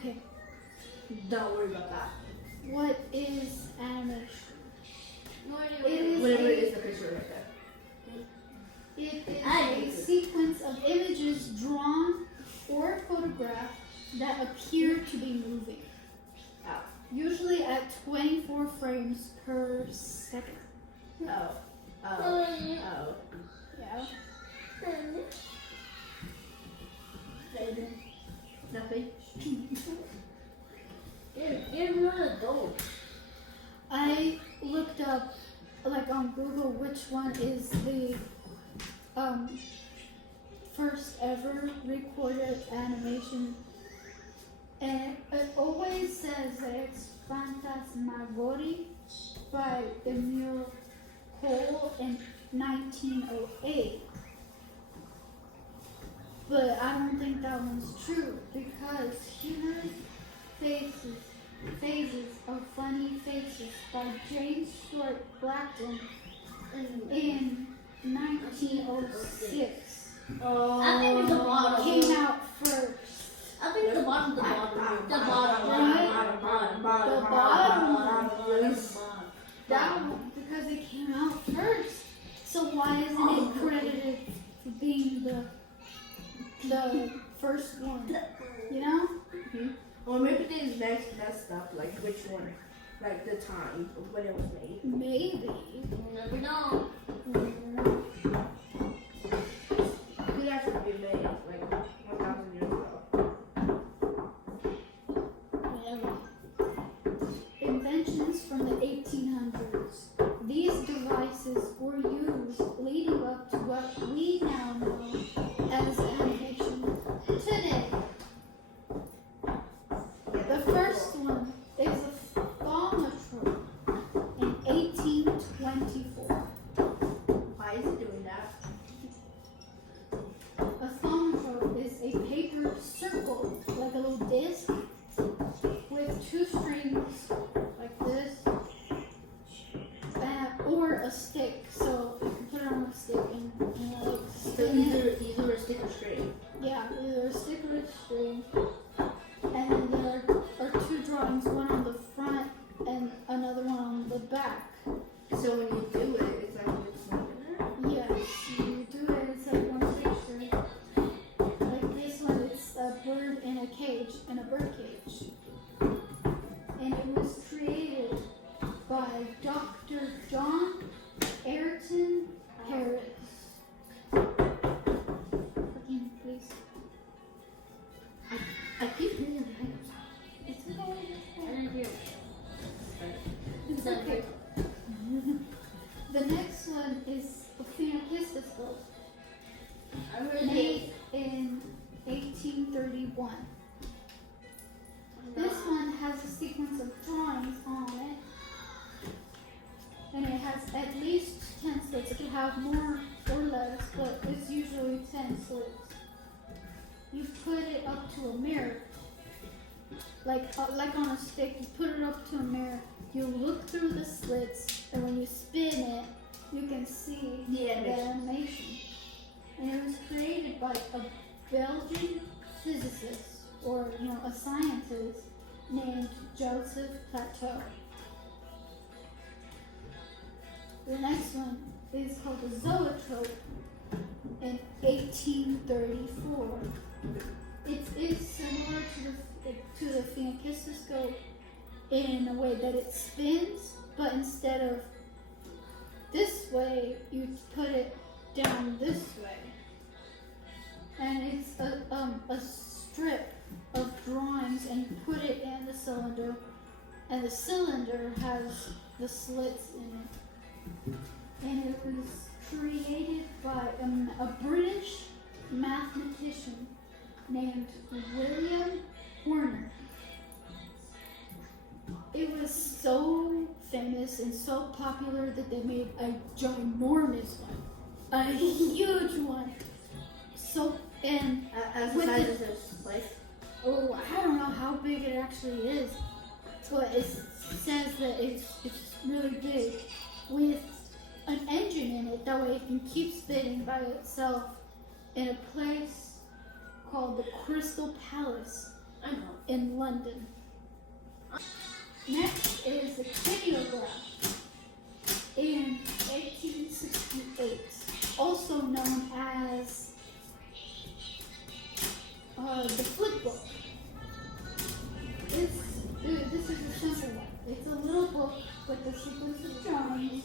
Okay. Don't worry about that. What is animation? No idea It is Whatever a- it is, the picture right there. It is I a do. sequence of images drawn or photographed that appear to be moving. Oh. Usually at 24 frames per second. Oh. Oh. Oh. Yeah. Nothing. You're not an adult. I looked up, like on Google, which one is the first ever recorded animation, and it always says that it's Phantasmagorie by Emile Cole in 1908. But I don't think that one's true because Humorous Phases of Funny Faces by James Stuart Blackton in 1906 I think the bottom. came out first. I think the bottom. The bottom. The bottom was that one because it came out first. So why isn't it credited for being the first one? You know? Or maybe they messed up, like which one, like the time of when it was made. Maybe. You never know. It could actually be made like 1,000 years ago. Whatever. Inventions from the 1800s. These devices were used leading up to what we now know as animation today. The first one is a thaumatrope in 1824. Why is it doing that? A thaumatrope is a paper circle, like a little disc, with two strings, like this, or a stick. So you can put it on a stick and like So spin it. either a stick or string. Yeah, either a stick or a string. And then there are two drawings, one on the front and another one on the back. So when you do it, it's like it's moving there. Yes, you do it, it's like one picture. Like this one, it's a bird in a cage, in a bird cage. And it was created by Dr. John Ayrton Harris. Please. I keep hearing the It's okay. I didn't hear. It's okay. The next one is a phenakistoscope, I heard made in 1831. This one has a sequence of drawings on it, and it has at least 10 slits. It could have more or less, but it's usually 10 slits. You put it up to a mirror, like on a stick. You put it up to a mirror. You look through the slits, and when you spin it, you can see The animation. And it was created by a Belgian physicist, or a scientist named Joseph Plateau. The next one is called the zoetrope in 1834. It is similar to the phenakistoscope in a way that it spins, but instead of this way, you put it down this way. And it's a strip of drawings, and you put it in the cylinder, and the cylinder has the slits in it. And it was created by a British mathematician named William Horner. It was so famous and so popular that they made a ginormous one, a huge one. So, and As the with size the- of this place. oh, I don't know how big it actually is, but it says that it's really big with an engine in it. That way it can keep spinning by itself in a place called the Crystal Palace I know. in London. Next is the kineograph in 1868, also known as the flip book. This is a simple one. It's a little book with a sequence of drawings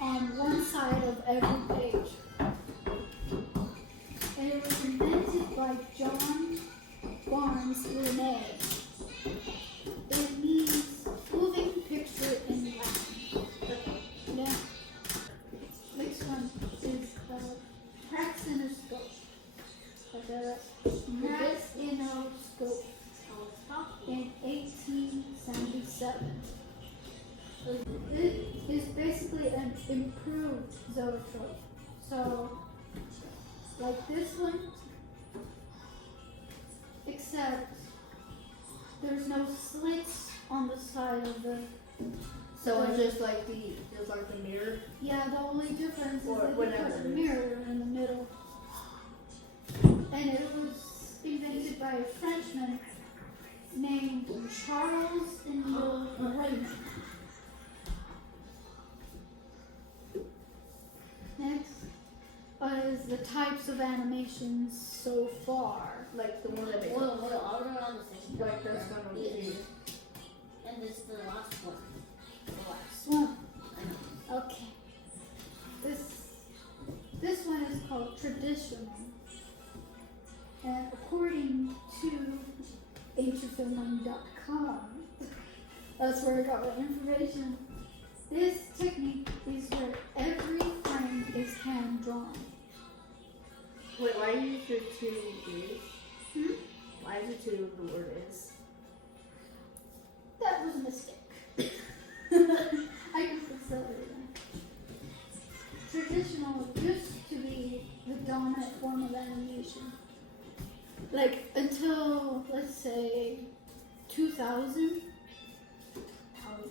on one side of every page. And it was invented by John Barnes Linné. It means moving picture in Latin. Now, next one is praxinoscope. Praxinoscope in 1877. It is basically an improved zoetrope. So, like this one, except there's no slits on the side of the. So it's just like the mirror. Yeah, the only difference is Or that they whatever put a it is. mirror in the middle. And it was invented by a Frenchman named Charles Emile Raymond. Next is the types of animations so far. Like the one that they Well, all around the same. like this one over Yeah. here. And this is the last one. The last. One. I know. Okay. This one is called traditional. And according to ancientfilming.com, that's where I got my information. This technique is where every frame is hand drawn. Wait, why is there two is? Hmm? Why is it two the word is? That was a mistake. I can fix that later. Traditional used to be the dominant form of animation. Like until, let's say, 2000.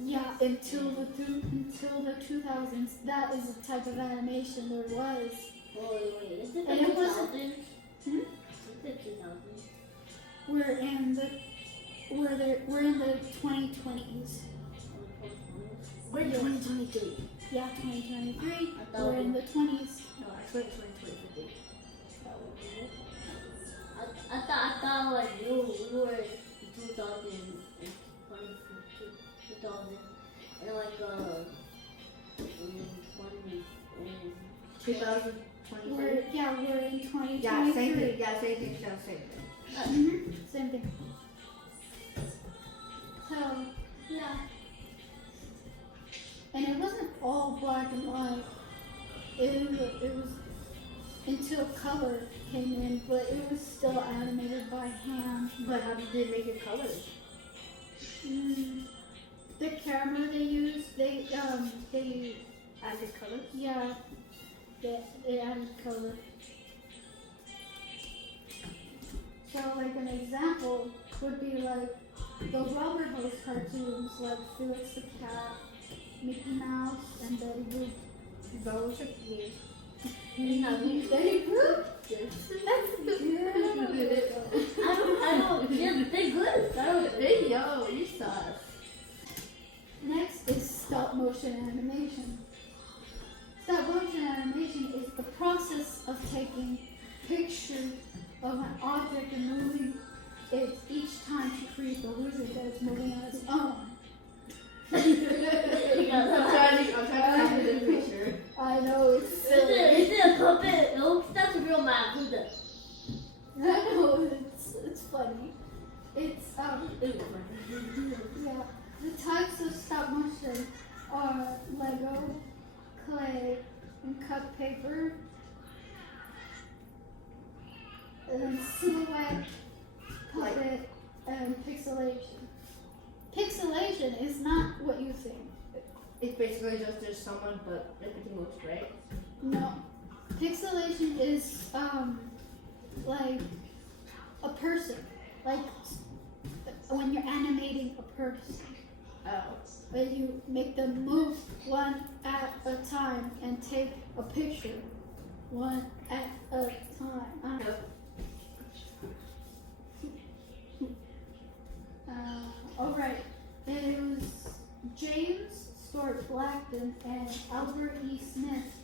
Yeah, until the 2000s, that is the type of animation there was. Wait. Is it And the it wasn't- 2000? Hmm? Is it 2000? We're in the 2020s. We're in Yeah. 2023. Yeah, 2023. I thought We're in the 20s. No, I swear it's 2023. I thought like we were in 2000 and like in 2023. We're in 2023. Yeah, same thing. Yeah, same thing. Same thing. Same thing. So, yeah. And it wasn't all black and white. It was until color came in, but it was still animated by hand. But how did they make it colors? The camera they used, they Added colors? yeah, they added color. So like an example would be like the Rubber Hose cartoons, like Felix the Cat, Mickey Mouse, and Betty Boop. Those are cute. Betty Boop? That's good. I don't. Yeah, they're good. I don't. Hey, yo, you suck. Next is stop motion animation. Stop motion animation is the process of taking pictures of an object and moving it each time to create the illusion that it's moving on its own. I'm trying to find this picture. I know it's Is silly. it a puppet? No, that's a real man. Who's that? I know it's funny. It's yeah. The types of stop motion are Lego, clay, and cut paper. And then silhouette, puppet, and pixelation. Pixelation is not what you think. It's basically just there's someone, but everything looks gray. No. Pixelation is like a person. Like when you're animating a person. Oh. But you make them move one at a time and take a picture one at a time. Alright. And it was James Stuart Blackton and Albert E. Smith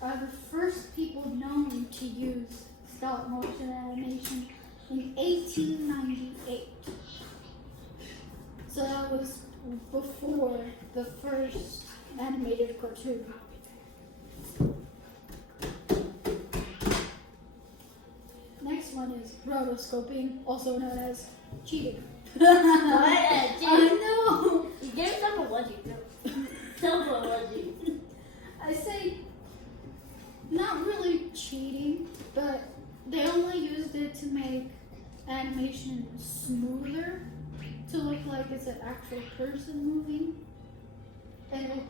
are the first people known to use stop motion animation in 1898. So that was before the first animated cartoon. Next one is rotoscoping, also known as cheating. What? I know. You gave someone what you know. Someone what you. I say not really cheating, but they only used it to make animation smoother, to look like it's an actual person moving. And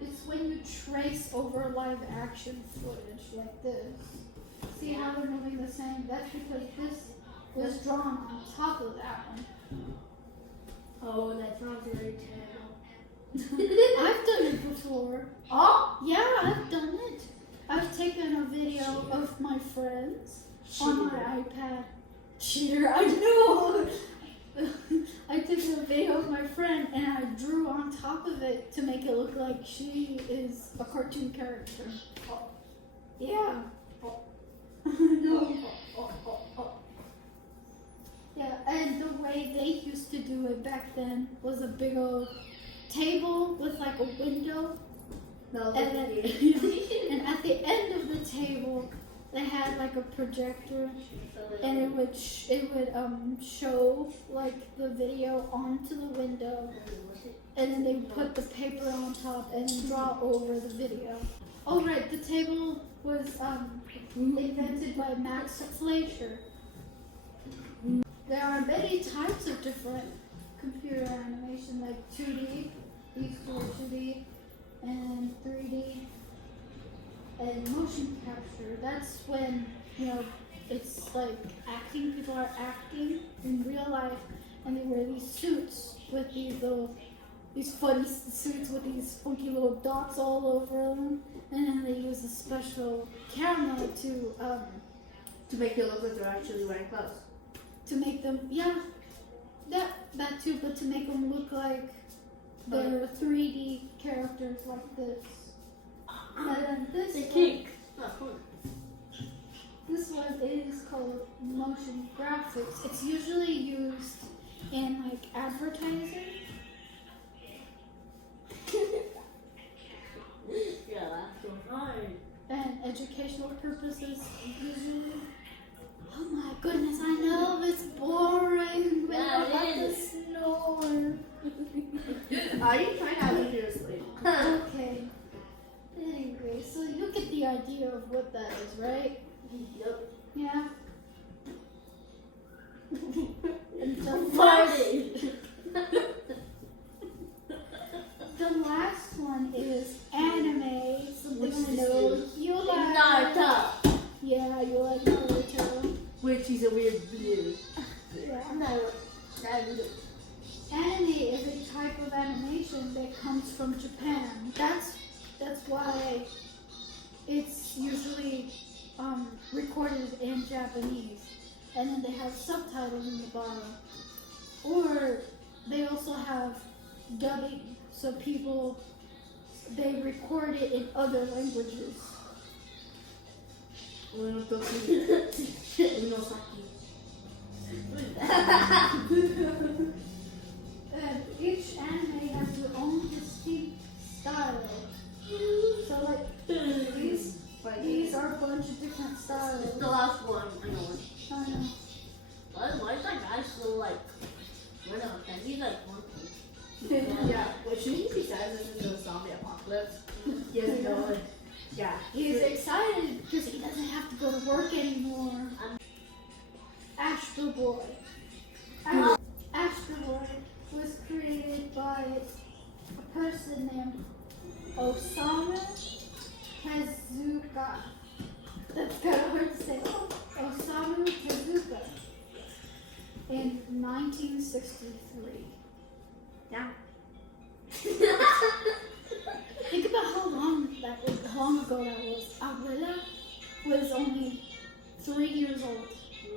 it's when you trace over live action footage like this. See how they're moving the same? That's because this was drawn on top of that one. Oh, that sounds very terrible. I've done it before. Oh? Yeah, I've done it. I've taken a video of my friends on my iPad. Cheater, I know. I took a video of my friend and I drew on top of it to make it look like she is a cartoon character. Yeah. No. Yeah, and the way they used to do it back then was a big old table with like a window. No, And then, and at the end of the table, they had like a projector, and it would show like the video onto the window, and then they put the paper on top and then draw over the video. Oh right, the table was invented by Max Fleischer. There are many types of different computer animation, like 2D, these two are 2D, and 3D, and motion capture. That's when, you know, it's like acting, people are acting in real life, and they wear these suits with these funny suits with these funky little dots all over them, and then they use a special camera to make it look like they're actually wearing clothes. to make them, yeah, that too, but to make them look like they're 3D characters like this. And then this one is called motion graphics. It's usually used in like advertising. Yeah, that's so hard. And educational purposes usually. Oh my goodness, I know it's boring, but Yeah, I have it to is. snore. Are you trying to have your sleep? Okay. Anyway, so you get the idea of what that is, right? Yep. Yeah. And the last one is anime. Something Which I is know you like. Naruto. Yeah, you like Naruto. Which is a weird blue. Yeah. Naruto. Anime is a type of animation that comes from Japan. That's why it's usually recorded in Japanese, and then they have subtitles in the bottom. Or they also have dubbing, so they record it in other languages. And each anime has their own distinct style. So like these are a bunch of different styles. The last one, I know one. I know. Why is that guy still like, what else? He's like one Yeah, which he says this is a zombie apocalypse. Yes, no. Yeah. He's excited because he doesn't have to go to work anymore. Astro Boy. Astro Boy was created by a person named Osamu Tezuka. That's kind of hard to say. Osamu Tezuka in 1963. Yeah. Think about how long ago that was. Abuela was only 3 years old.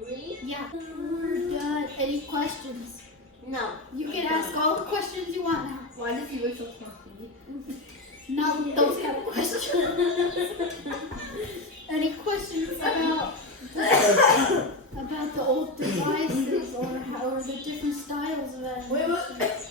Really? Yeah. We're done. Any questions? No. You can ask all the questions you want now. Why does he look so smarty? Not those kind of questions. Any questions about the old devices or the different styles of animation? Wait.